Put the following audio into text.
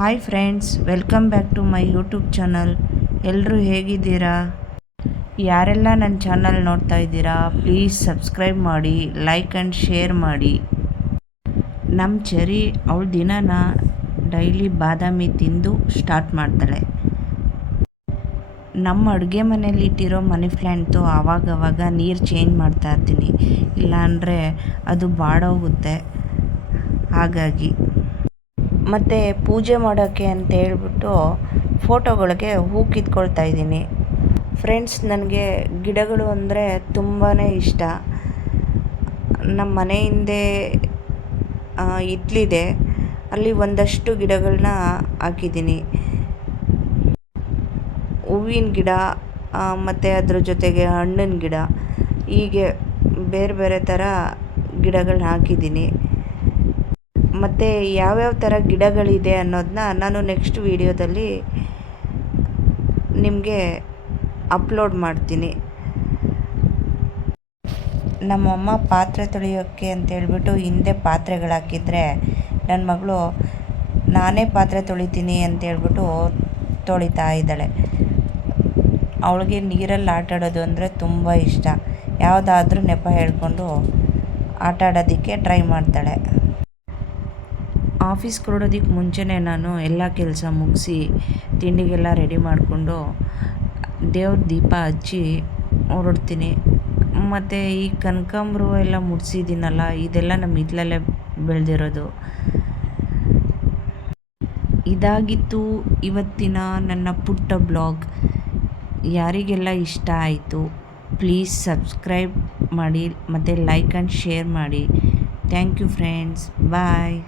Hi friends, welcome back to my YouTube channel. ಎಲ್ಲರೂ ಹೇಗಿದ್ದೀರಾ? ಯಾರೆಲ್ಲ ನನ್ನ ಚಾನಲ್ ನೋಡ್ತಾ ಇದ್ದೀರಾ, ಪ್ಲೀಸ್ ಸಬ್ಸ್ಕ್ರೈಬ್ ಮಾಡಿ, ಲೈಕ್ ಆ್ಯಂಡ್ ಶೇರ್ ಮಾಡಿ. ನಮ್ಮ ಚೆರಿ ಅವಳ ದಿನನ ಡೈಲಿ ಬಾದಾಮಿ ತಿಂದು ಸ್ಟಾರ್ಟ್ ಮಾಡ್ತಾಳೆ. ನಮ್ಮ ಅಡುಗೆ ಮನೇಲಿ ಇಟ್ಟಿರೋ ಮನಿ ಪ್ಲ್ಯಾಂಟ್ದು ಆವಾಗವಾಗ ನೀರು ಚೇಂಜ್ ಮಾಡ್ತಾ ಇರ್ತೀನಿ, ಇಲ್ಲಾಂದರೆ ಅದು ಬಾಡೋಗುತ್ತೆ. ಹಾಗಾಗಿ ಮತ್ತು ಪೂಜೆ ಮಾಡೋಕ್ಕೆ ಅಂತ ಹೇಳ್ಬಿಟ್ಟು ಫೋಟೋಗಳಿಗೆ ಹೂ ಕಿತ್ಕೊಳ್ತಾ ಇದ್ದೀನಿ. ಫ್ರೆಂಡ್ಸ್, ನನಗೆ ಗಿಡಗಳು ಅಂದರೆ ತುಂಬಾ ಇಷ್ಟ. ನಮ್ಮ ಮನೆ ಹಿಂದೆ ಹಿತ್ತಲಿದೆ, ಅಲ್ಲಿ ಒಂದಷ್ಟು ಗಿಡಗಳನ್ನ ಹಾಕಿದ್ದೀನಿ. ಹೂವಿನ ಗಿಡ ಮತ್ತು ಅದ್ರ ಜೊತೆಗೆ ಹಣ್ಣಿನ ಗಿಡ, ಹೀಗೆ ಬೇರೆ ಬೇರೆ ಥರ ಗಿಡಗಳನ್ನ ಹಾಕಿದ್ದೀನಿ. ಮತ್ತು ಯಾವ್ಯಾವ ಥರ ಗಿಡಗಳಿದೆ ಅನ್ನೋದನ್ನ ನಾನು ನೆಕ್ಸ್ಟ್ ವೀಡಿಯೋದಲ್ಲಿ ನಿಮಗೆ ಅಪ್ಲೋಡ್ ಮಾಡ್ತೀನಿ. ನಮ್ಮಮ್ಮ ಪಾತ್ರೆ ತೊಳೆಯೋಕ್ಕೆ ಅಂತೇಳ್ಬಿಟ್ಟು ಹಿಂದೆ ಪಾತ್ರೆಗಳು ಹಾಕಿದರೆ, ನನ್ನ ಮಗಳು ನಾನೇ ಪಾತ್ರೆ ತೊಳಿತೀನಿ ಅಂತೇಳ್ಬಿಟ್ಟು ತೊಳಿತಾ ಇದ್ದಾಳೆ. ಅವಳಿಗೆ ನೀರಲ್ಲಿ ಆಟಾಡೋದು ಅಂದರೆ ತುಂಬ ಇಷ್ಟ. ಯಾವುದಾದ್ರೂ ನೆಪ ಹೇಳ್ಕೊಂಡು ಆಟಾಡೋದಕ್ಕೆ ಟ್ರೈ ಮಾಡ್ತಾಳೆ. ಆಫೀಸ್ಗೆ ಹೊರಡೋದಕ್ಕೆ ಮುಂಚೆನೇ ನಾನು ಎಲ್ಲ ಕೆಲಸ ಮುಗಿಸಿ ತಿಂಡಿಗೆಲ್ಲ ರೆಡಿ ಮಾಡಿಕೊಂಡು ದೇವ್ರ ದೀಪ ಹಚ್ಚಿ ಹೊರಡ್ತೀನಿ. ಮತ್ತು ಈ ಕನಕಾಂಬರ ಎಲ್ಲ ಮುಡಿಸಿದ್ದೀನಲ್ಲ, ಇದೆಲ್ಲ ನಮ್ಮ ಹಿತ್ತಲಲ್ಲೇ ಬೆಳೆದಿರೋದು. ಇದಾಗಿತ್ತು ಇವತ್ತಿನ ನನ್ನ ಪುಟ್ಟ ಬ್ಲಾಗ್. ಯಾರಿಗೆಲ್ಲ ಇಷ್ಟ ಆಯಿತು ಪ್ಲೀಸ್ ಸಬ್ಸ್ಕ್ರೈಬ್ ಮಾಡಿ ಮತ್ತು ಲೈಕ್ ಆ್ಯಂಡ್ ಶೇರ್ ಮಾಡಿ. Thank you friends, bye.